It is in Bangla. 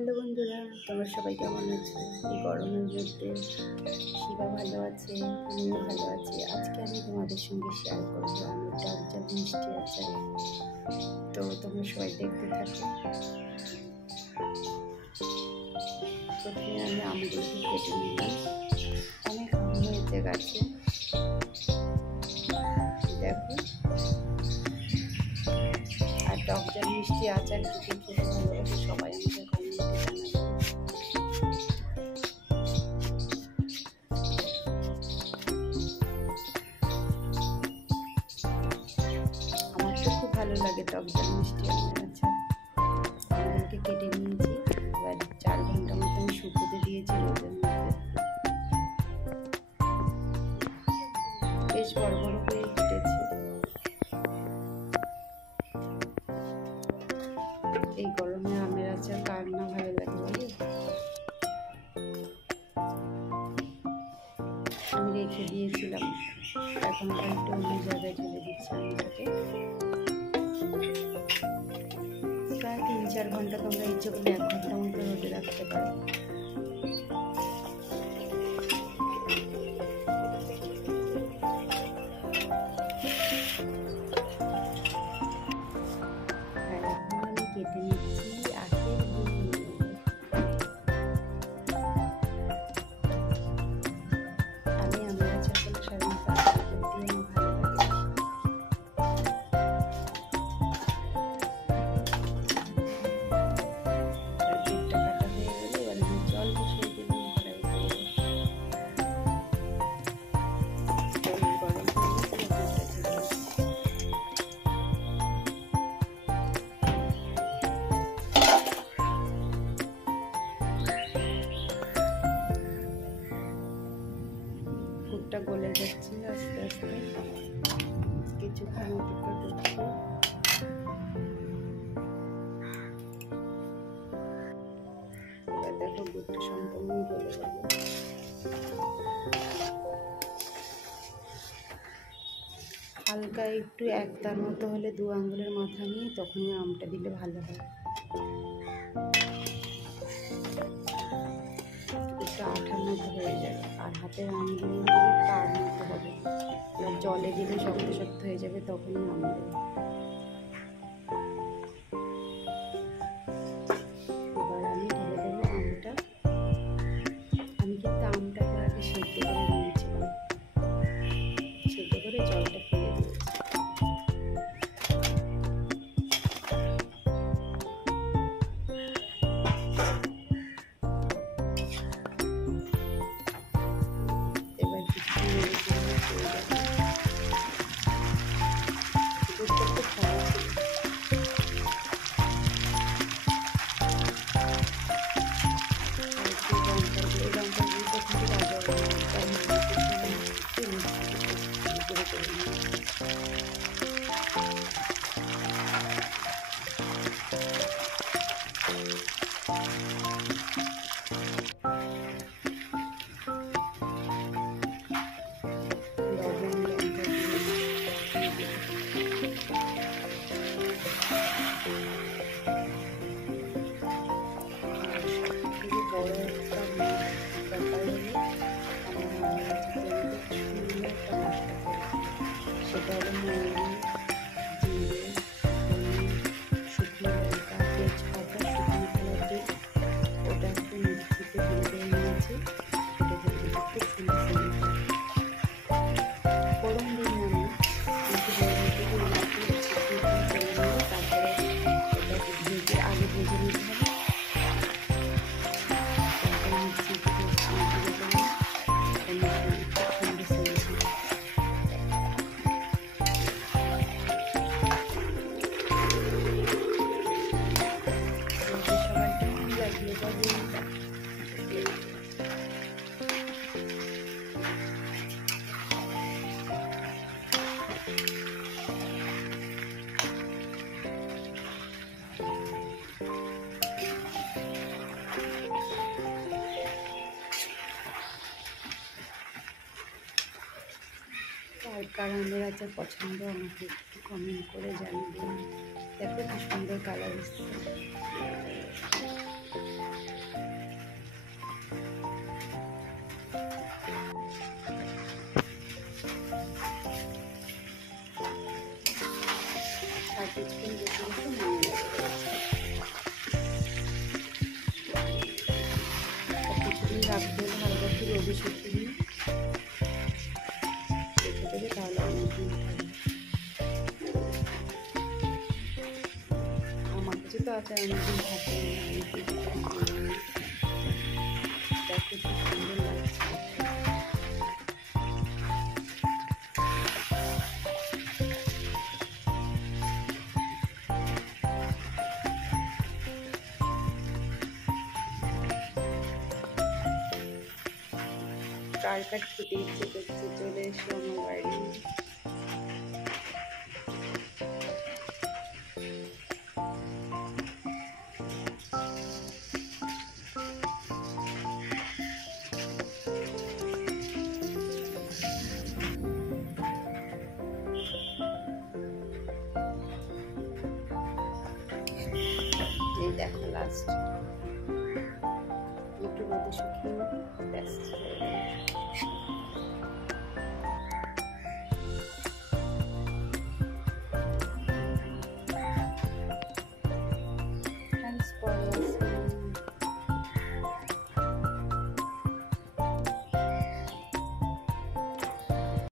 হ্যালো বন্ধুরা, তোমরা সবাই কেমন আছো? এই গরমের মধ্যে শিবা ভালো আছে, আমিও ভালো আছি। আজকে আমি তোমাদের সঙ্গে শেয়ার করবো আমার টক মিষ্টি আচার। তো তোমরা সবাই দেখতে থাকো। প্রথমে আমি আমগুলোকে কেটে নিলাম। অনেক আম হয়েছে গাছে, দেখো। আর টক মিষ্টি আচার যদি খেতে ভালোবাসে সবাই আমাকে কমেন্টে জানাবে। আমার তো খুব ভালো লাগে টক মিষ্টি আমের আচার। আমগুলোকে কেটে নিয়েছি, এবার 4 ঘন্টা মতো আমি শুকোতে দিয়েছি রোদের মধ্যে। বেশ বড় বড় করে কেটেছি। এই গরমে আমের আচার কার না ভালো লাগে বলো? আমি রেখে দিয়েছিলাম, এখন একটু অন্য জায়গায় ঢেলে দিচ্ছি আমটাকে। প্রায় 3-4 ঘন্টা, তোমরা ইচ্ছে করলে 1 ঘন্টা মতো রোদে রাখতে পারো। আর এখন আমি কেটে নিচ্ছি আখের গুড়। আমি আমের আচার করলে সাধারণত আখের গুড় দিয়ে আমার ভালো লাগে। গুড়টা গলে যাচ্ছে আস্তে আস্তে, কিছুক্ষণ অপেক্ষা করছি। এবার দেখো গুড়টা সম্পূর্ণই গলে গেল। হালকা একটু একতার মতো হলে 2 আঙ্গুলের মাথা নিয়ে তখনই আমটা দিলে ভালো হয়। একটু আঠার মতো হয়ে যাবে, আর হাতের আঙ্গুল তার মতো হবে। জলে দিলে শক্ত শক্ত হয়ে যাবে, তখনই আম দেবে। এবার আমি ঢেলে দেবো আমটা। আমি কিন্তু আমটাকে আগে সেদ্ধ করে নিয়েছিলাম, সেদ্ধ করে জলটা ফেলে দিয়েছি। এবার কিছুক্ষণ নেড়ে চেড়ে হয়ে যাবে। দুধটা খুব ভালো ছিল। সেটা হলো মৌরি, জিরে, শুকনো লঙ্কা, তেজপাতা, শুকনো হলদি। ওটা একটু মিক্সিতে গুঁড়ো নিয়েছি, এটা দিয়ে একটু ফুল ফোড়ন দিই আমি, কিন্তু তারপরে ওটাকে ভেজে আগে ভেজে নিতে হবে। তারপরে মিক্সিতে কার আমের আচার পছন্দ আমাকে একটু কমেন্ট করে জানিয়ে দিন। দেখো কি সুন্দর কালার এসছে। রোদে শুকিয়ে নিয়ে রেখে দেবে, তাহলে অনেকদিন থাকবে। আমার কাছে তো আচার অনেকদিন থাকে, দেখো কি সুন্দর লাগছে। কার কার খেতে ইচ্ছে করছে চলে এসো আমার বাড়ি। এই দেখো লাস্ট একটু রোদে শুকিয়ে